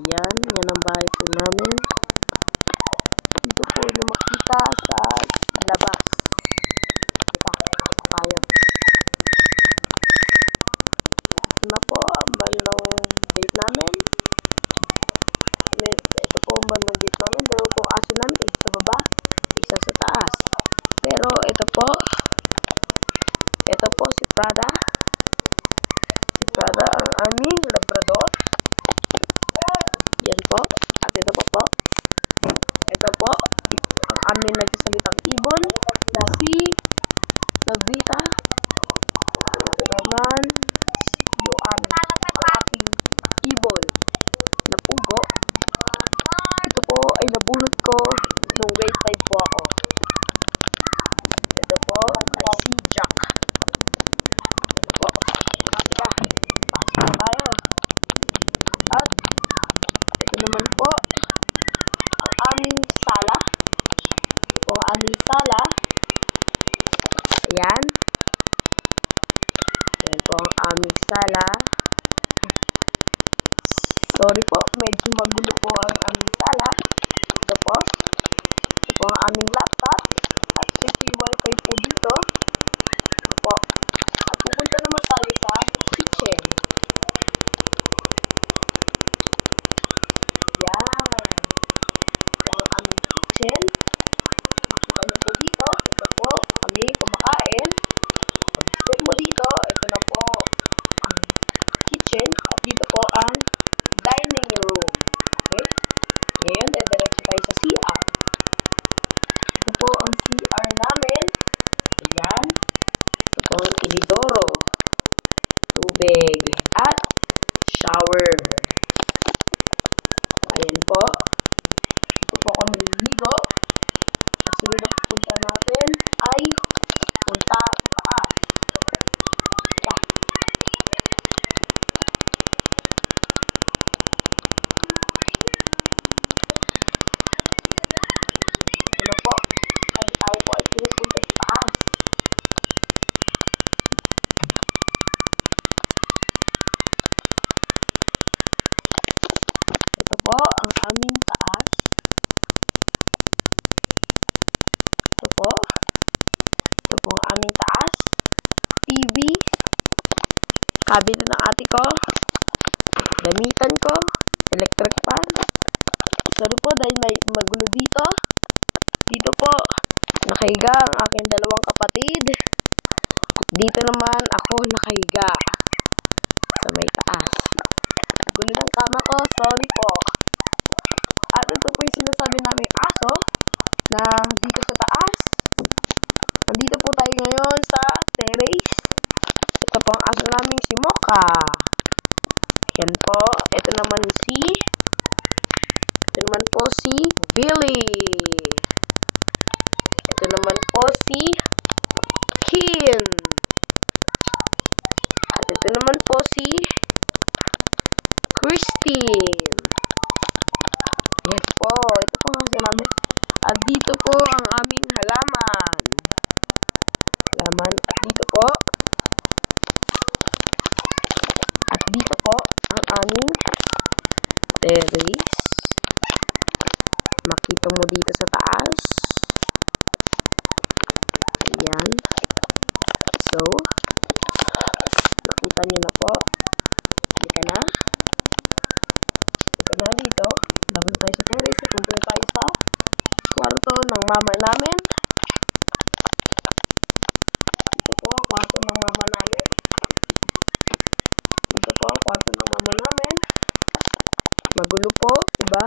Ayan, yan ang bahay po namin. Dito po yung makita sa labas. Diba? Pasok tayo. Ito na po ang bandang gate namin. Ito po ang bandang gate namin. Dalawa po aso namin. Isa sa baba, isa sa taas. Pero ito po si Prada. Si Prada ang aming Labrador. Yan po. At ito po. Ito po ang aming nagsasalitang ibon na si Lavita. Ito naman yung ating ibon na pugo. Ito po ay nabunot ko nung grade 5 po ako. Ito po ay si Jack. Ito po. Teka, pasok na tayo. At ito naman po ang aming sala. Ito po ang aming sala. Ayan. Ayan po ang aming sala. Sorry po, medyo magulo po ang aming sala. Ito po. Ito po ang aming laptop. At ito yung wifi po dito. Ito po. At pupunta naman tayo sa kitchen. Yan. Ito ang aming kitchen. Makita niyo po dito. Ito po kami kumakain. Pag-step mo dito, ito na po ang kitchen. At dito po ang dining room. Okay? Ngayon, diretso tayo sa CR. Ito po ang CR namin. Ayan. Ito po ang inidoro. Tubig. At shower. Ayan po. Ito po kami maliligo. At sunod na pupunta natin ay punta taas. Yeah. Ito po. Ay tayo po ay pinupunta sa taas. Ito po ang aming taas. Ito po. Ito po ang aming taas. TV. Cabinet ng ate ko. Gamitan ko. Electric fan. Sorry po dahil may magulo dito. Dito po. Nakahiga ang aking dalawang kapatid. At dito naman ako nakahiga. Sa may taas. Gulo ng kama ko. Sorry po. At ito po yung sinasabi namin aso. Na dito sa taas. Nandito po tayo ngayon sa terrace. Ito po ang aso namin si Mocha. Yan po. Ito naman po si Billy. Ito naman po si Kin. At ito naman po si Christine. Yes po. Ito po ang aso namin. At dito po ang aming halaman. At dito po. At dito po ang aming terrace. Makita mo dito sa taas. Ayan. So, nakita nyo na po. Halika na. Halika na dito. Laban tayo sa terrace. Punta na tayo sa kwarto ng mama namin. Ito po ang kwarto ng mama namin. Ito po ang kwarto ng mama namin. Magulo po, diba?